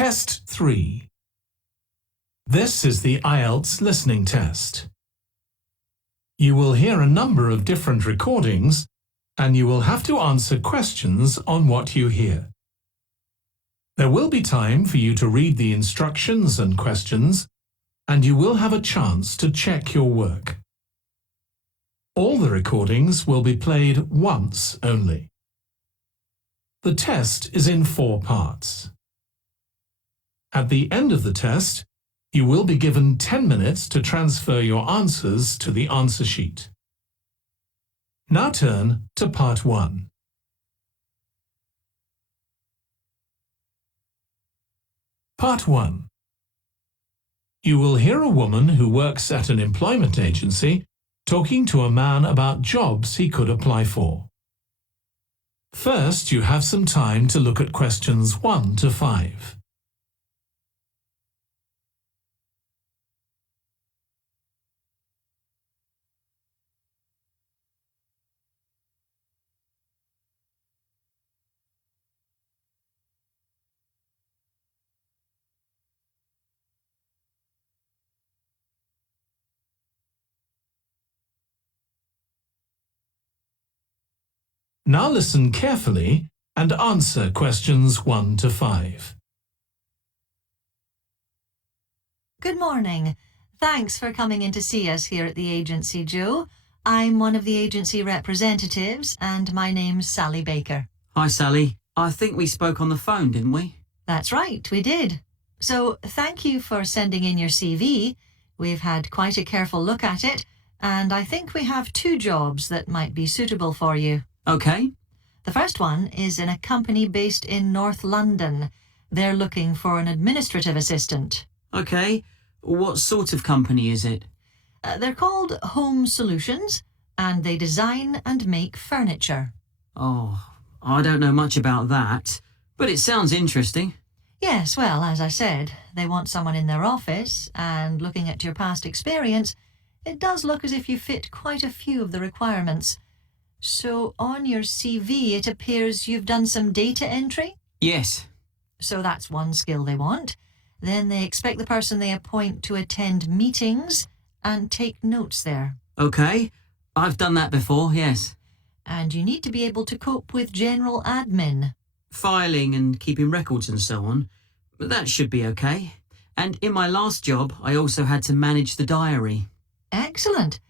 Test 3. This is the IELTS listening test. You will hear a number of different recordings, and you will have to answer questions on what you hear. There will be time for you to read the instructions and questions, and you will have a chance to check your work. All the recordings will be played once only. The test is in 4 parts. At the end of the test, you will be given 10 minutes to transfer your answers to the answer sheet. Now turn to Part 1. Part 1. You will hear a woman who works at an employment agency talking to a man about jobs he could apply for. First, you have some time to look at questions 1 to 5. Now listen carefully and answer questions 1 to 5. Good morning. Thanks for coming in to see us here at the agency, Joe. I'm one of the agency representatives and my name's Sally Baker. Hi, Sally. I think we spoke on the phone, didn't we? That's right, we did. So thank you for sending in your CV. We've had quite a careful look at it, and I think we have 2 jobs that might be suitable for you. Okay. The first one is in a company based in North London. They're looking for an administrative assistant. Okay. What sort of company is it? They're called Home Solutions, and they design and make furniture. Oh, I don't know much about that, but it sounds interesting. Yes, well, as I said, they want someone in their office, and looking at your past experience, it does look as if you fit quite a few of the requirements. So on your CV, it appears you've done some data entry? Yes. So that's one skill they want. Then they expect the person they appoint to attend meetings and take notes there. Okay. I've done that before, yes. And you need to be able to cope with general admin. Filing and keeping records and so on. But that should be okay. And in my last job, I also had to manage the diary. Excellent.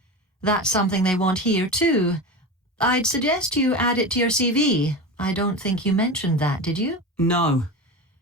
That's something they want here too. I'd suggest you add it to your CV. I don't think you mentioned that, did you? No.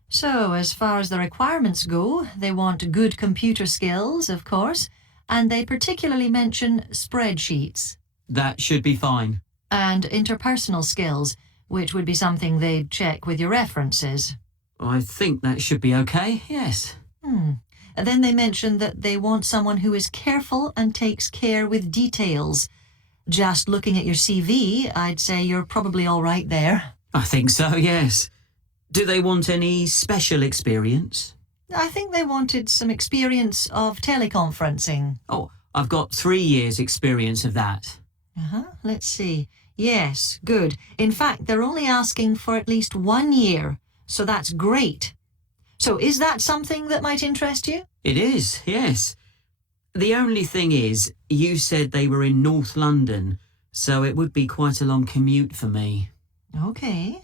So, as far as the requirements go, they want good computer skills, of course, and they particularly mention spreadsheets. That should be fine. And interpersonal skills, which would be something they'd check with your references. I think that should be okay, yes. Then they mention that they want someone who is careful and takes care with details. Just looking at your CV, I'd say you're probably all right there. I think so, yes. Do they want any special experience? I think they wanted some experience of teleconferencing. Oh, I've got 3 years' experience of that. Let's see. Yes, good. In fact, they're only asking for at least 1 year, so that's great. So is that something that might interest you? It is, yes. The only thing is, you said they were in North London, so it would be quite a long commute for me. Okay.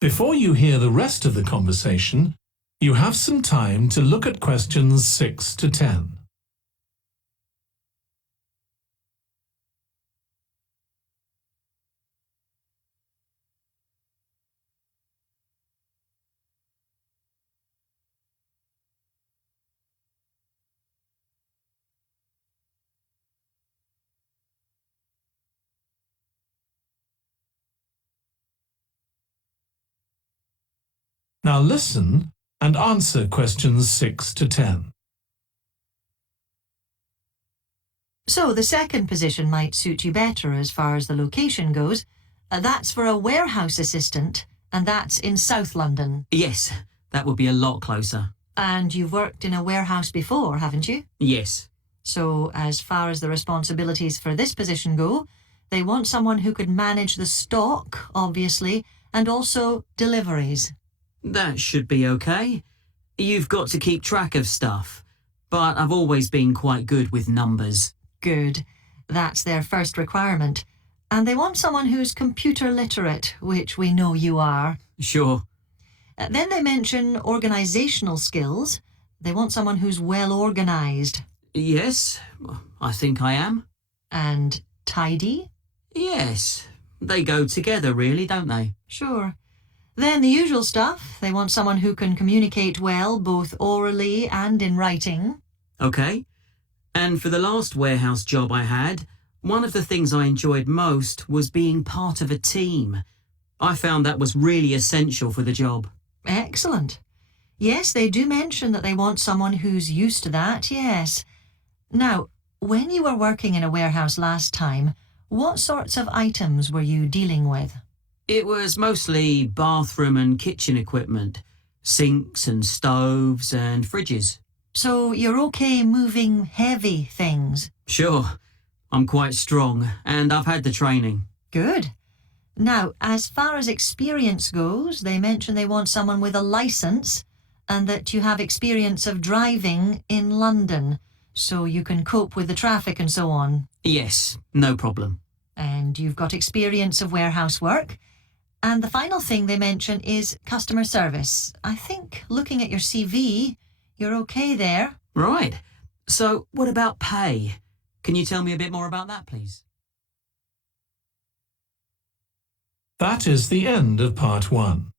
Before you hear the rest of the conversation, you have some time to look at questions 6 to 10. Now listen and answer questions 6 to 10. So the second position might suit you better as far as the location goes. That's for a warehouse assistant, and that's in South London. Yes, that would be a lot closer. And you've worked in a warehouse before, haven't you? Yes. So as far as the responsibilities for this position go, they want someone who could manage the stock, obviously, and also deliveries. That should be okay. You've got to keep track of stuff, but I've always been quite good with numbers. Good. That's their first requirement. And they want someone who's computer literate, which we know you are. Sure. Then they mention organisational skills. They want someone who's well organised. Yes, I think I am. And tidy? Yes, they go together really, don't they? Sure. Then the usual stuff. They want someone who can communicate well, both orally and in writing. Okay. And for the last warehouse job I had, one of the things I enjoyed most was being part of a team. I found that was really essential for the job. Excellent. Yes, they do mention that they want someone who's used to that, yes. Now, when you were working in a warehouse last time, what sorts of items were you dealing with? It was mostly bathroom and kitchen equipment, sinks and stoves and fridges. So you're okay moving heavy things? Sure, I'm quite strong and I've had the training. Good. Now, as far as experience goes, they mention they want someone with a licence and that you have experience of driving in London, so you can cope with the traffic and so on. Yes, no problem. And you've got experience of warehouse work. And the final thing they mention is customer service. I think, looking at your CV, you're okay there. Right. So, what about pay? Can you tell me a bit more about that, please? That is the end of part 1.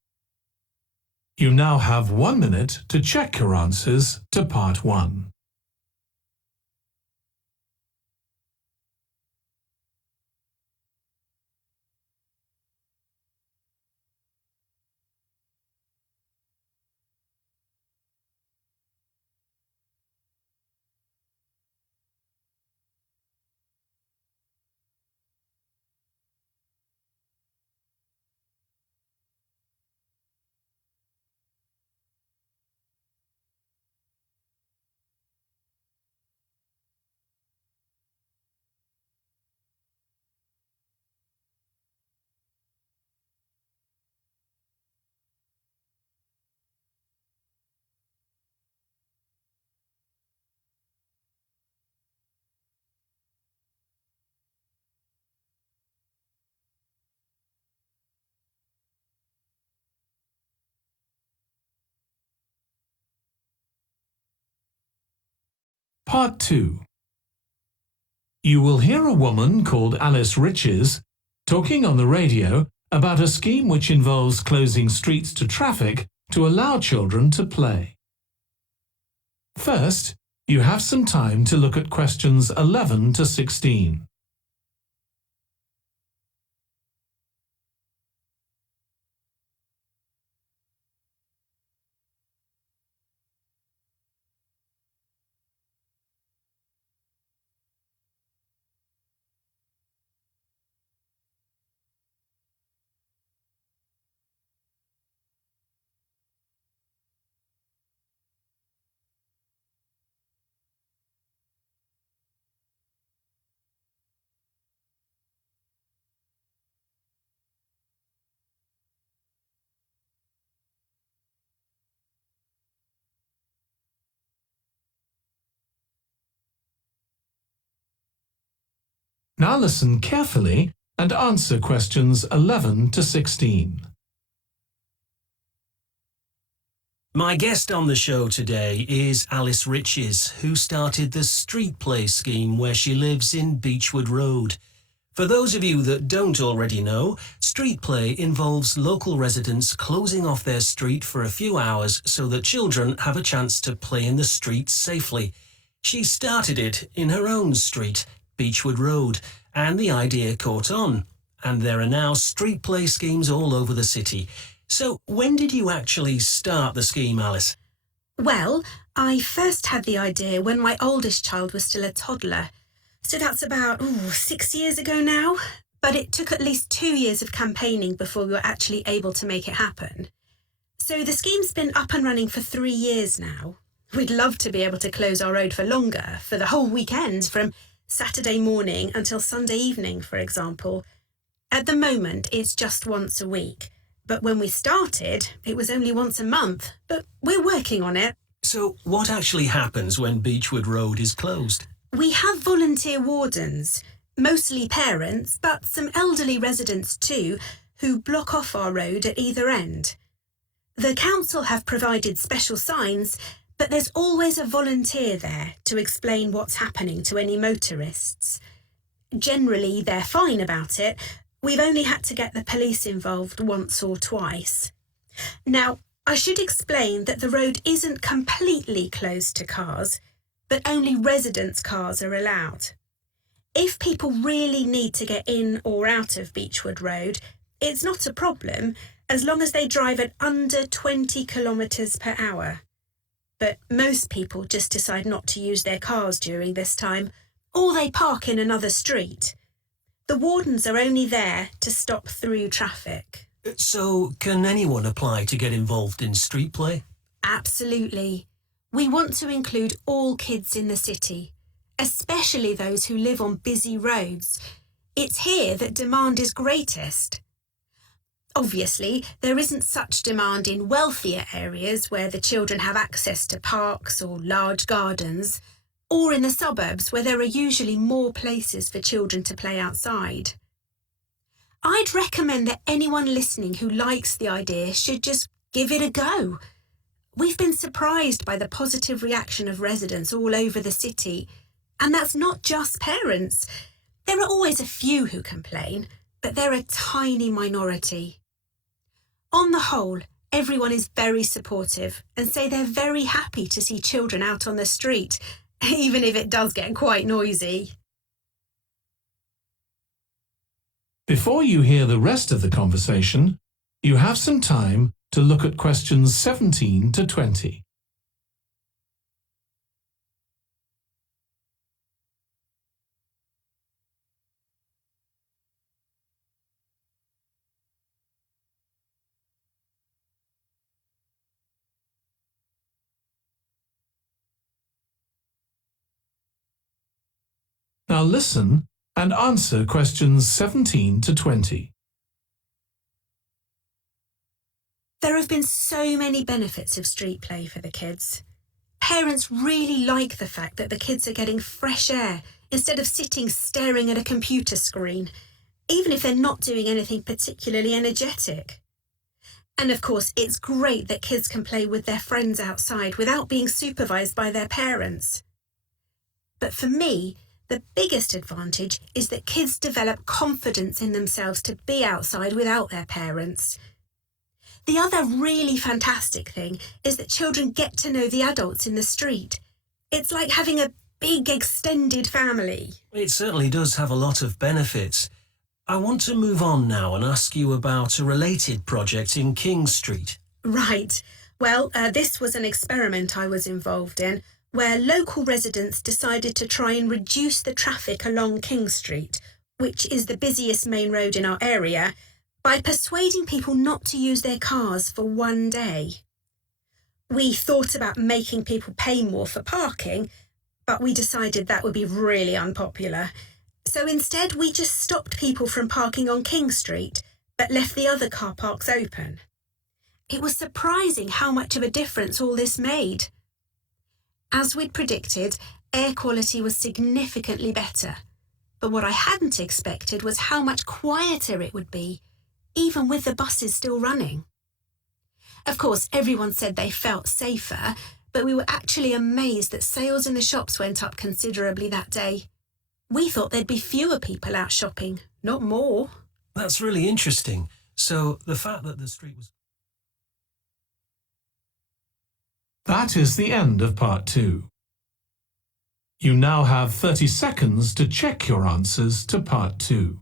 You now have 1 minute to check your answers to part 1. Part 2. You will hear a woman called Alice Riches talking on the radio about a scheme which involves closing streets to traffic to allow children to play. First, you have some time to look at questions 11 to 16. Now listen carefully and answer questions 11 to 16. My guest on the show today is Alice Riches, who started the Street Play scheme where she lives in Beechwood Road. For those of you that don't already know, Street Play involves local residents closing off their street for a few hours so that children have a chance to play in the streets safely. She started it in her own street, Beechwood Road, and the idea caught on. And there are now street play schemes all over the city. So when did you actually start the scheme, Alice? Well, I first had the idea when my oldest child was still a toddler. So that's about 6 years ago now. But it took at least 2 years of campaigning before we were actually able to make it happen. So the scheme's been up and running for 3 years now. We'd love to be able to close our road for longer, for the whole weekend, from Saturday morning until Sunday evening, for example. At the moment, it's just once a week. But when we started, it was only once a month, but we're working on it. So what actually happens when Beechwood Road is closed? We have volunteer wardens, mostly parents, but some elderly residents too, who block off our road at either end. The council have provided special signs, but there's always a volunteer there to explain what's happening to any motorists. Generally, they're fine about it. We've only had to get the police involved once or twice. Now, I should explain that the road isn't completely closed to cars, but only residents' cars are allowed. If people really need to get in or out of Beechwood Road, it's not a problem as long as they drive at under 20 kilometres per hour. But most people just decide not to use their cars during this time, or they park in another street. The wardens are only there to stop through traffic. So can anyone apply to get involved in street play? Absolutely. We want to include all kids in the city, especially those who live on busy roads. It's here that demand is greatest. Obviously, there isn't such demand in wealthier areas where the children have access to parks or large gardens, or in the suburbs where there are usually more places for children to play outside. I'd recommend that anyone listening who likes the idea should just give it a go. We've been surprised by the positive reaction of residents all over the city, and that's not just parents. There are always a few who complain, but they're a tiny minority. On the whole, everyone is very supportive and say they're very happy to see children out on the street, even if it does get quite noisy. Before you hear the rest of the conversation, you have some time to look at questions 17 to 20. Now listen and answer questions 17 to 20. There have been so many benefits of street play for the kids. Parents really like the fact that the kids are getting fresh air instead of sitting staring at a computer screen, even if they're not doing anything particularly energetic. And of course, it's great that kids can play with their friends outside without being supervised by their parents. But for me, the biggest advantage is that kids develop confidence in themselves to be outside without their parents. The other really fantastic thing is that children get to know the adults in the street. It's like having a big extended family. It certainly does have a lot of benefits. I want to move on now and ask you about a related project in King Street. Right. Well, this was an experiment I was involved in, where local residents decided to try and reduce the traffic along King Street, which is the busiest main road in our area, by persuading people not to use their cars for one day. We thought about making people pay more for parking, but we decided that would be really unpopular. So instead, we just stopped people from parking on King Street, but left the other car parks open. It was surprising how much of a difference all this made. As we'd predicted, air quality was significantly better. But what I hadn't expected was how much quieter it would be, even with the buses still running. Of course, everyone said they felt safer, but we were actually amazed that sales in the shops went up considerably that day. We thought there'd be fewer people out shopping, not more. That's really interesting. So the fact that the street was... That is the end of part 2. You now have 30 seconds to check your answers to part 2.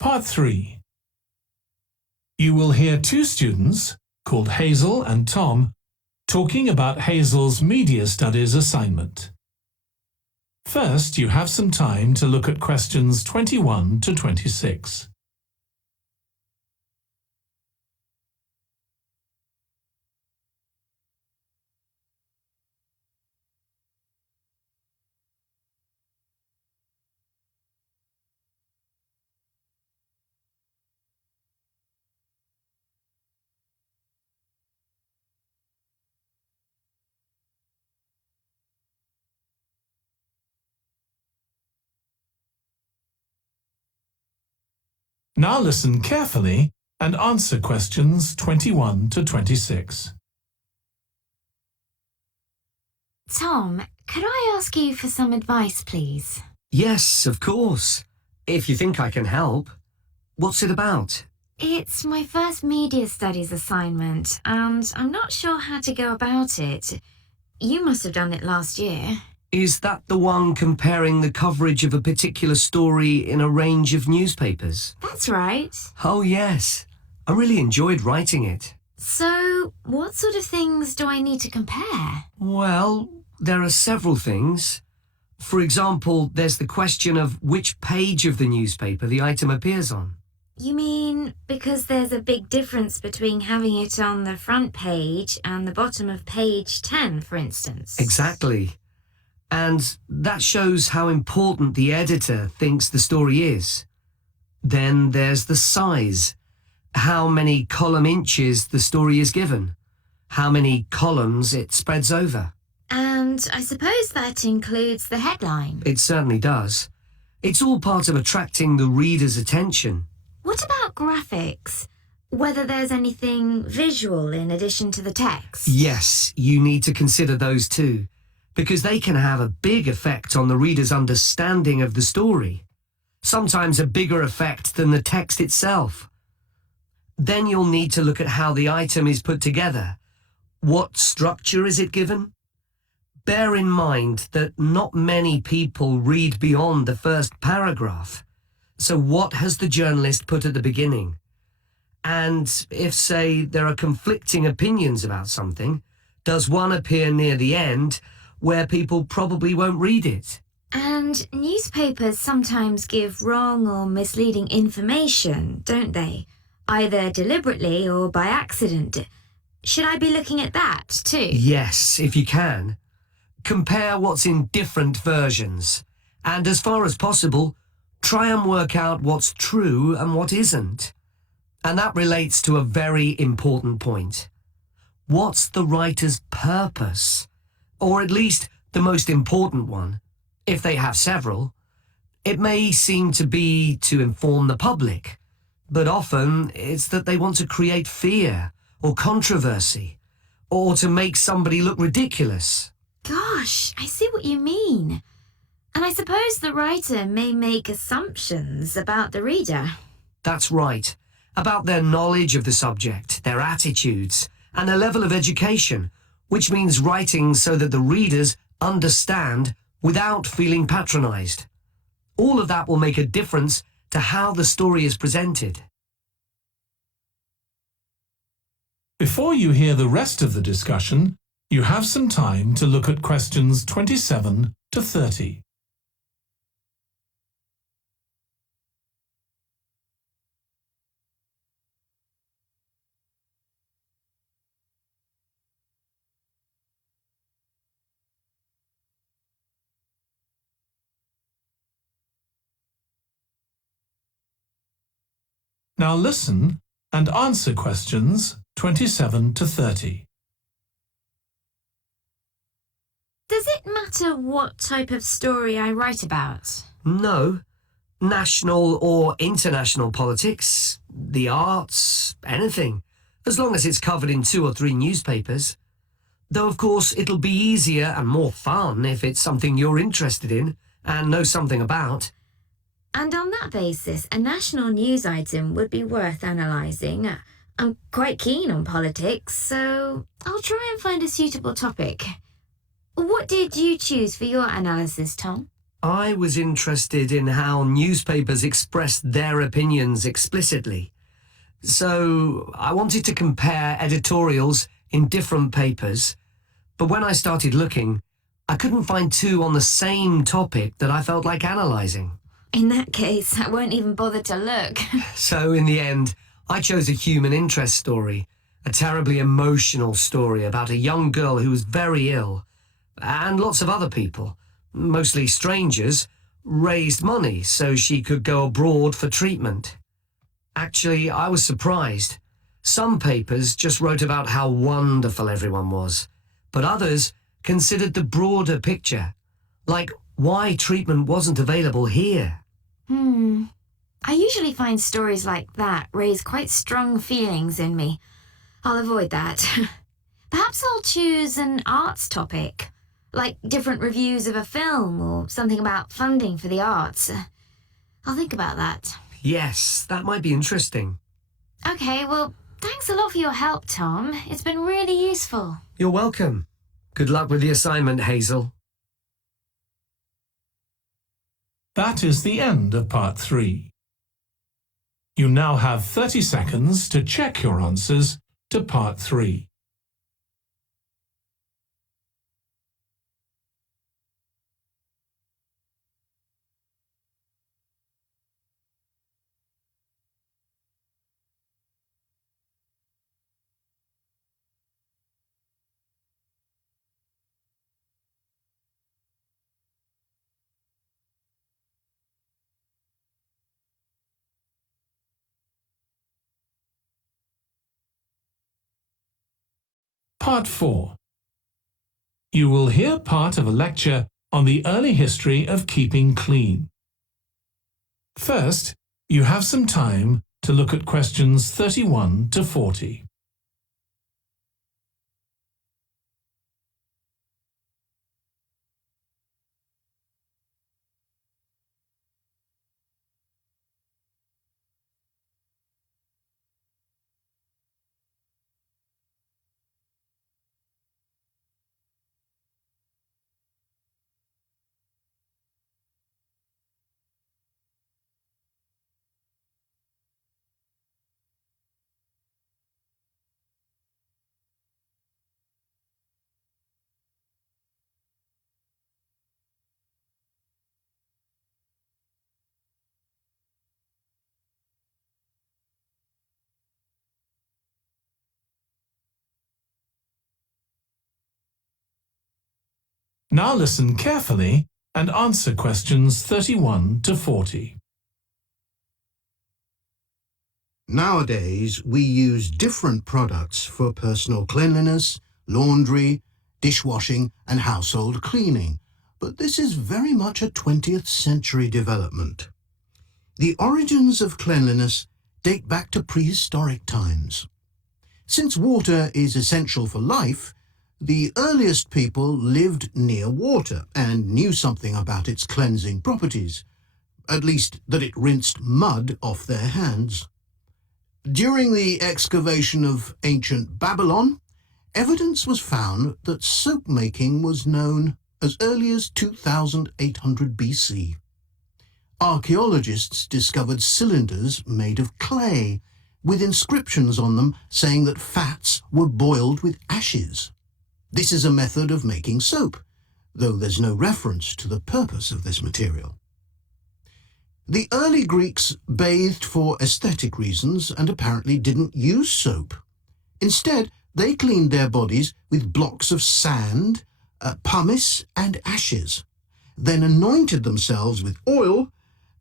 Part 3. You will hear two students, called Hazel and Tom, talking about Hazel's media studies assignment. First, you have some time to look at questions 21 to 26. Now listen carefully and answer questions 21 to 26. Tom, could I ask you for some advice, please? Yes, of course. If you think I can help. What's it about? It's my first media studies assignment, and I'm not sure how to go about it. You must have done it last year. Is that the one comparing the coverage of a particular story in a range of newspapers? That's right. Oh, yes. I really enjoyed writing it. So, what sort of things do I need to compare? Well, there are several things. For example, there's the question of which page of the newspaper the item appears on. You mean because there's a big difference between having it on the front page and the bottom of page 10, for instance? Exactly. And that shows how important the editor thinks the story is. Then there's the size. How many column inches the story is given. How many columns it spreads over. And I suppose that includes the headline. It certainly does. It's all part of attracting the reader's attention. What about graphics? Whether there's anything visual in addition to the text? Yes, you need to consider those too, because they can have a big effect on the reader's understanding of the story. Sometimes a bigger effect than the text itself. Then you'll need to look at how the item is put together. What structure is it given? Bear in mind that not many people read beyond the first paragraph. So what has the journalist put at the beginning? And if, say, there are conflicting opinions about something, does one appear near the end where people probably won't read it? And newspapers sometimes give wrong or misleading information, don't they? Either deliberately or by accident. Should I be looking at that too? Yes, if you can. Compare what's in different versions. And as far as possible, try and work out what's true and what isn't. And that relates to a very important point. What's the writer's purpose? Or at least the most important one, if they have several. It may seem to be to inform the public, but often it's that they want to create fear or controversy, or to make somebody look ridiculous. Gosh, I see what you mean. And I suppose the writer may make assumptions about the reader. That's right, about their knowledge of the subject, their attitudes, and their level of education, which means writing so that the readers understand without feeling patronized. All of that will make a difference to how the story is presented. Before you hear the rest of the discussion, you have some time to look at questions 27 to 30. Now listen and answer questions 27 to 30. Does it matter what type of story I write about? No. National or international politics, the arts, anything, as long as it's covered in 2 or 3 newspapers. Though, of course, it'll be easier and more fun if it's something you're interested in and know something about. And on that basis, a national news item would be worth analysing. I'm quite keen on politics, so I'll try and find a suitable topic. What did you choose for your analysis, Tom? I was interested in how newspapers expressed their opinions explicitly. So I wanted to compare editorials in different papers, but when I started looking, I couldn't find two on the same topic that I felt like analysing. In that case, I won't even bother to look. So in the end, I chose a human interest story, a terribly emotional story about a young girl who was very ill, and lots of other people, mostly strangers, raised money so she could go abroad for treatment. Actually, I was surprised. Some papers just wrote about how wonderful everyone was, but others considered the broader picture, like why treatment wasn't available here. I usually find stories like that raise quite strong feelings in me. I'll avoid that. Perhaps I'll choose an arts topic, like different reviews of a film or something about funding for the arts. I'll think about that. Yes, that might be interesting. Okay, well, thanks a lot for your help, Tom. It's been really useful. You're welcome. Good luck with the assignment, Hazel. That is the end of part 3. You now have 30 seconds to check your answers to part 3. Part 4. You will hear part of a lecture on the early history of keeping clean. First, you have some time to look at questions 31 to 40. Now listen carefully and answer questions 31 to 40. Nowadays, we use different products for personal cleanliness, laundry, dishwashing and household cleaning, but this is very much a 20th century development. The origins of cleanliness date back to prehistoric times. Since water is essential for life, the earliest people lived near water and knew something about its cleansing properties, at least that it rinsed mud off their hands. During the excavation of ancient Babylon, evidence was found that soap making was known as early as 2800 BC. Archaeologists discovered cylinders made of clay, with inscriptions on them saying that fats were boiled with ashes. This is a method of making soap, though there's no reference to the purpose of this material. The early Greeks bathed for aesthetic reasons and apparently didn't use soap. Instead, they cleaned their bodies with blocks of sand, pumice and ashes, then anointed themselves with oil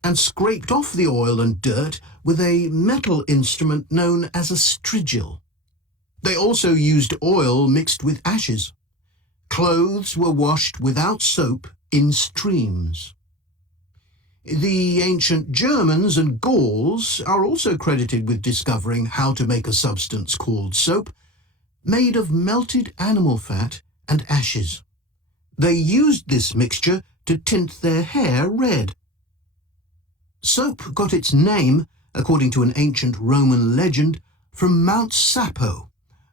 and scraped off the oil and dirt with a metal instrument known as a strigil. They also used oil mixed with ashes. Clothes were washed without soap in streams. The ancient Germans and Gauls are also credited with discovering how to make a substance called soap, made of melted animal fat and ashes. They used this mixture to tint their hair red. Soap got its name, according to an ancient Roman legend, from Mount Sapo,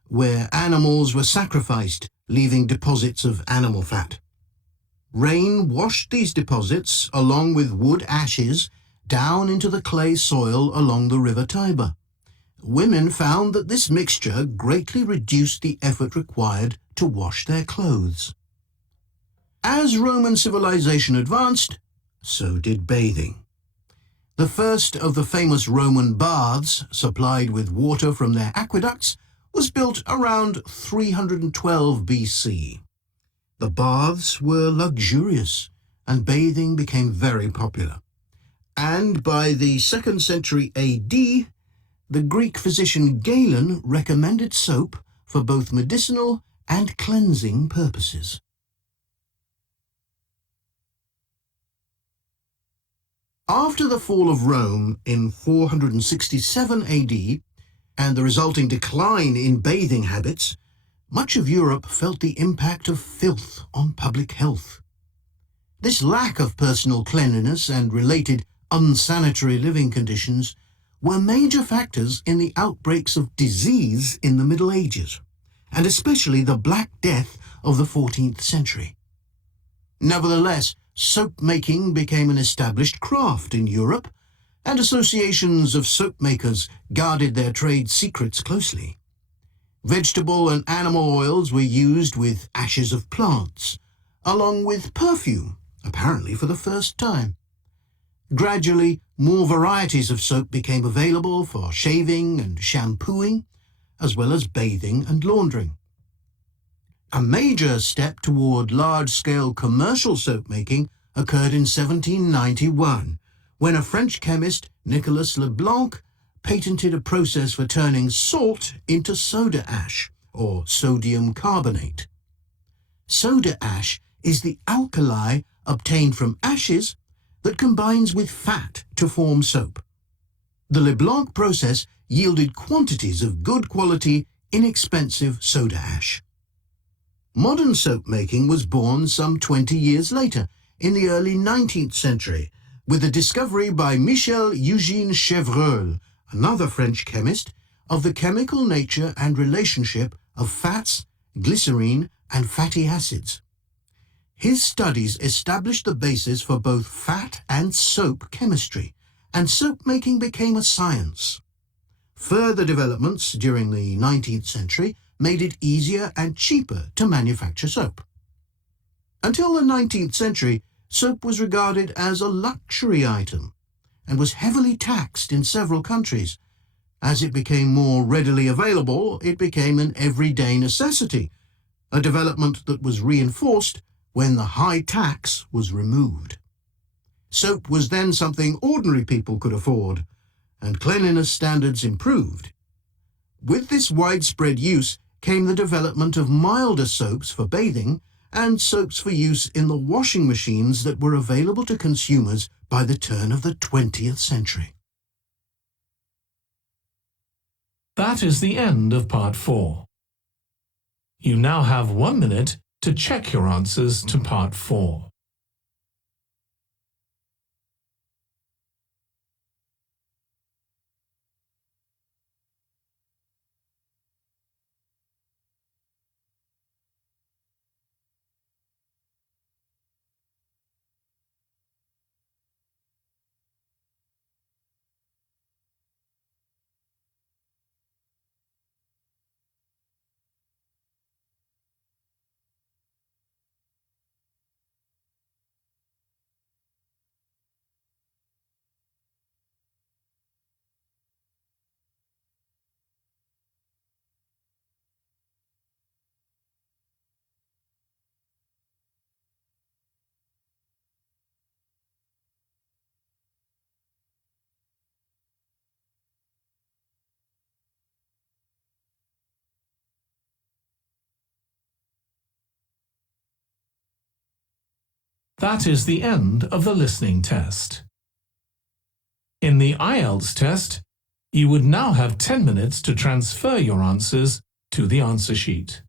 where animals were sacrificed, leaving deposits of animal fat. Rain washed these deposits, along with wood ashes, down into the clay soil along the river Tiber. women found that this mixture greatly reduced the effort required to wash their clothes. As Roman civilization advanced, so did bathing. The first of the famous Roman baths, supplied with water from their aqueducts, was built around 312 BC. The baths were luxurious, and bathing became very popular. And by the 2nd century AD, the Greek physician Galen recommended soap for both medicinal and cleansing purposes. After the fall of Rome in 467 AD and the resulting decline in bathing habits, much of Europe felt the impact of filth on public health. This lack of personal cleanliness and related unsanitary living conditions were major factors in the outbreaks of disease in the Middle Ages, and especially the Black Death of the 14th century. Nevertheless, soap-making became an established craft in Europe, and associations of soap makers guarded their trade secrets closely. Vegetable and animal oils were used with ashes of plants, along with perfume, apparently for the first time. Gradually, more varieties of soap became available for shaving and shampooing, as well as bathing and laundering. A major step toward large-scale commercial soap making occurred in 1791, when a French chemist, Nicolas Leblanc, patented a process for turning salt into soda ash, or sodium carbonate. Soda ash is the alkali obtained from ashes that combines with fat to form soap. The Leblanc process yielded quantities of good quality, inexpensive soda ash. Modern soap making was born some 20 years later, in the early 19th century, with the discovery by Michel-Eugène Chevreul, another French chemist, of the chemical nature and relationship of fats, glycerine, and fatty acids. His studies established the basis for both fat and soap chemistry, and soap making became a science. Further developments during the 19th century made it easier and cheaper to manufacture soap. Until the 19th century, soap was regarded as a luxury item and was heavily taxed in several countries. As it became more readily available, it became an everyday necessity, a development that was reinforced when the high tax was removed. Soap was then something ordinary people could afford, and cleanliness standards improved. With this widespread use came the development of milder soaps for bathing and soaps for use in the washing machines that were available to consumers by the turn of the 20th century. That is the end of Part 4. You now have 1 minute to check your answers to Part 4. That is the end of the listening test. In the IELTS test, you would now have 10 minutes to transfer your answers to the answer sheet.